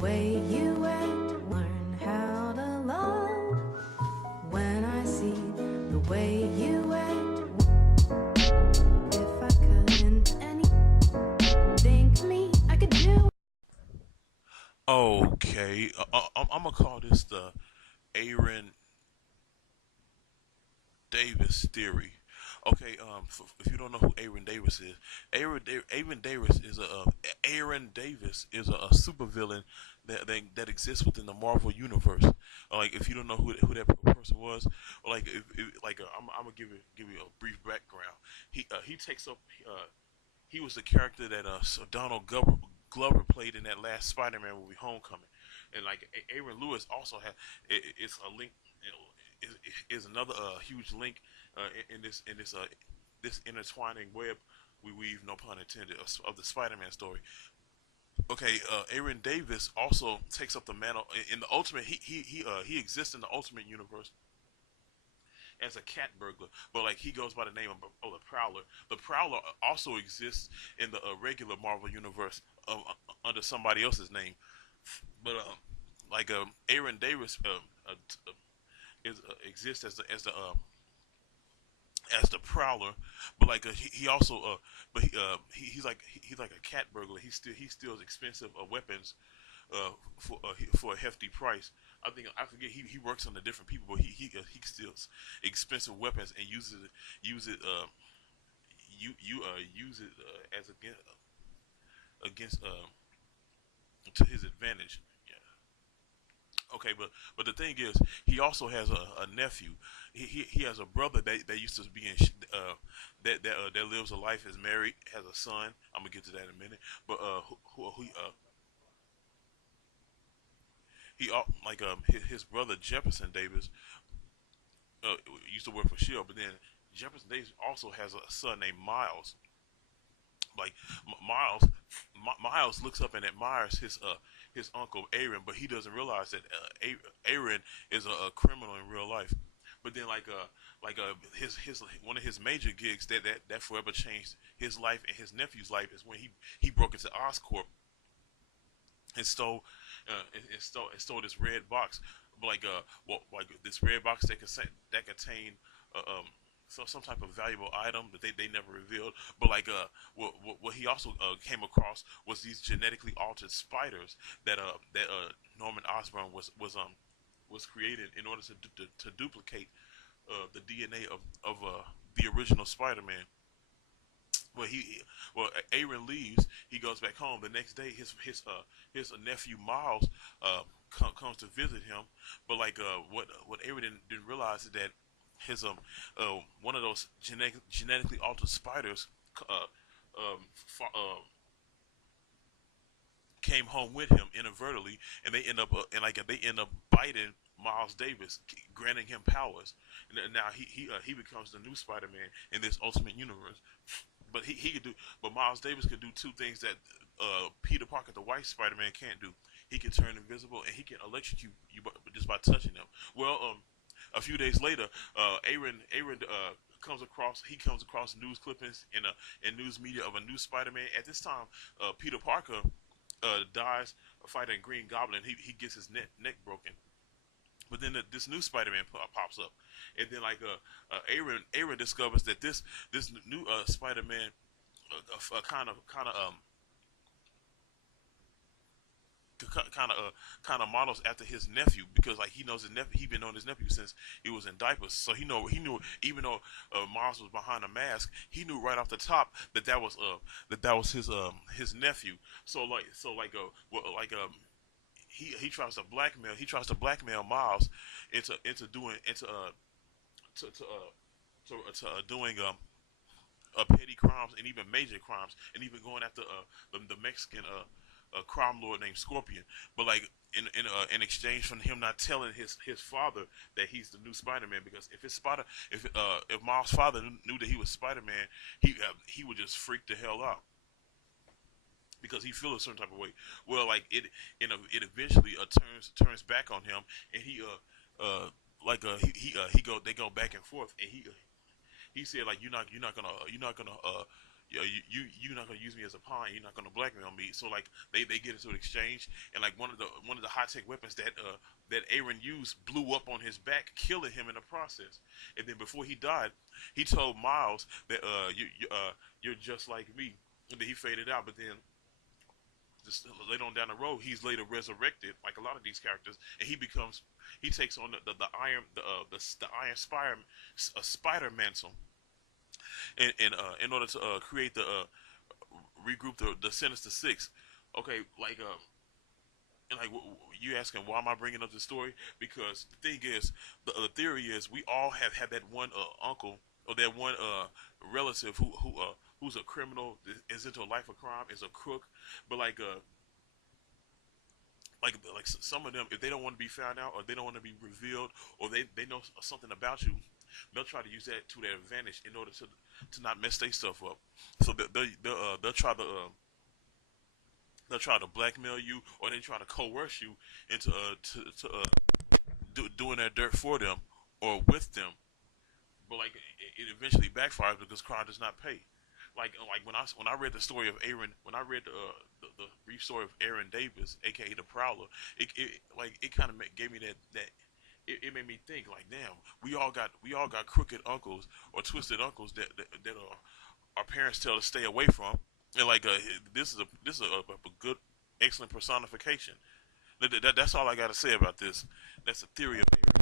way you act, learn how to love. When I see the way you act, if I couldn't anything me, I could do. Okay, I'm gonna call this the Aaron Davis theory. Okay, if you don't know who Aaron Davis is, Aaron Davis is Aaron Davis is a supervillain that exists within the Marvel universe. Like if you don't know who that person was, or like I'm gonna give you a brief background. He takes up he was the character that Donald Glover played in that last Spider-Man movie, Homecoming, and like Aaron Lewis also had it's a link is another huge link this intertwining web we weave, no pun intended, of the Spider-Man story. Okay, Aaron Davis also takes up the mantle in the Ultimate. He exists in the Ultimate universe as a cat burglar, but like he goes by the name of the Prowler. The Prowler also exists in the regular Marvel universe under somebody else's name, but Aaron Davis is exists as the Prowler, but like he also he's like a cat burglar. He steals expensive weapons for a hefty price. I forget he works on the different people, but he steals expensive weapons and use it use it as against to his advantage. Yeah. Okay, but the thing is, he also has a nephew. He has a brother that used to be in that lives a life, is married, has a son. I'm gonna get to that in a minute. But he like his brother Jefferson Davis used to work for Shield, but then Jefferson Davis also has a son named Miles. Like Miles, Miles looks up and admires his uncle Aaron, but he doesn't realize that Aaron is a criminal in real life. But then his one of his major gigs that forever changed his life and his nephew's life is when he broke into Oscorp and stole this red box, like this red box that contained some type of valuable item that they never revealed. But what he also came across was these genetically altered spiders that Norman Osborn was created in order to duplicate the DNA of the original Spider-Man. Well, Aaron leaves. He goes back home. The next day, his nephew Miles comes to visit him. But what Aaron didn't realize is that his one of those genetically altered spiders uh, fa- came home with him inadvertently, and they end up biting Miles Davis, granting him powers. And now he becomes the new Spider-Man in this Ultimate Universe. But he could do, but Miles Davis could do two things that Peter Parker, the White Spider-Man, can't do. He can turn invisible, and he can electrocute you just by touching him. Well, a few days later, Aaron comes across news clippings in news media of a new Spider-Man. At this time, Peter Parker dies fighting Green Goblin. He gets his neck broken. But then this new Spider-Man pops up, and then Aaron discovers that this new Spider-Man kind of kind of models after his nephew, because like he knows his nephew. He been knowing his nephew since he was in diapers, so he knew even though Miles was behind a mask, he knew right off the top that was his nephew. He tries to blackmail Miles into doing into doing petty crimes and even major crimes, and even going after the Mexican crime lord named Scorpion. But like in exchange for him not telling his father that he's the new Spider-Man, because if Miles' father knew that he was Spider-Man, he would just freak the hell out because he feels a certain type of way. Well, it eventually turns back on him, and he go they go back and forth, and he said like you're not gonna you're not gonna use me as a pawn. You're not gonna blackmail me. So like they get into an exchange, and like one of the high tech weapons that Aaron used blew up on his back, killing him in the process. And then before he died, he told Miles that you're just like me. And then he faded out. But then just later on down the road, he's later resurrected, like a lot of these characters, and he takes on the iron the iron spider mantle, in order to create the regroup the Sinister Six. Okay, like and like you asking why am I bringing up this story? Because the thing is, the theory is we all have had that one uncle or that one relative who's a criminal, is into a life of crime, is a crook, but like some of them, if they don't want to be found out or they don't want to be revealed or they know something about you, they'll try to use that to their advantage in order to not mess their stuff up. So they'll try to blackmail you, or they try to coerce you into doing that dirt for them or with them. But like it eventually backfires because crime does not pay. Like when I read the story of Aaron, when I read the brief story of Aaron Davis, aka the Prowler, it kind of gave me that it made me think like, damn, we all got crooked uncles or twisted uncles that our parents tell us to stay away from, and like this is a good, excellent personification. That's all I got to say about this. That's a theory of Aaron.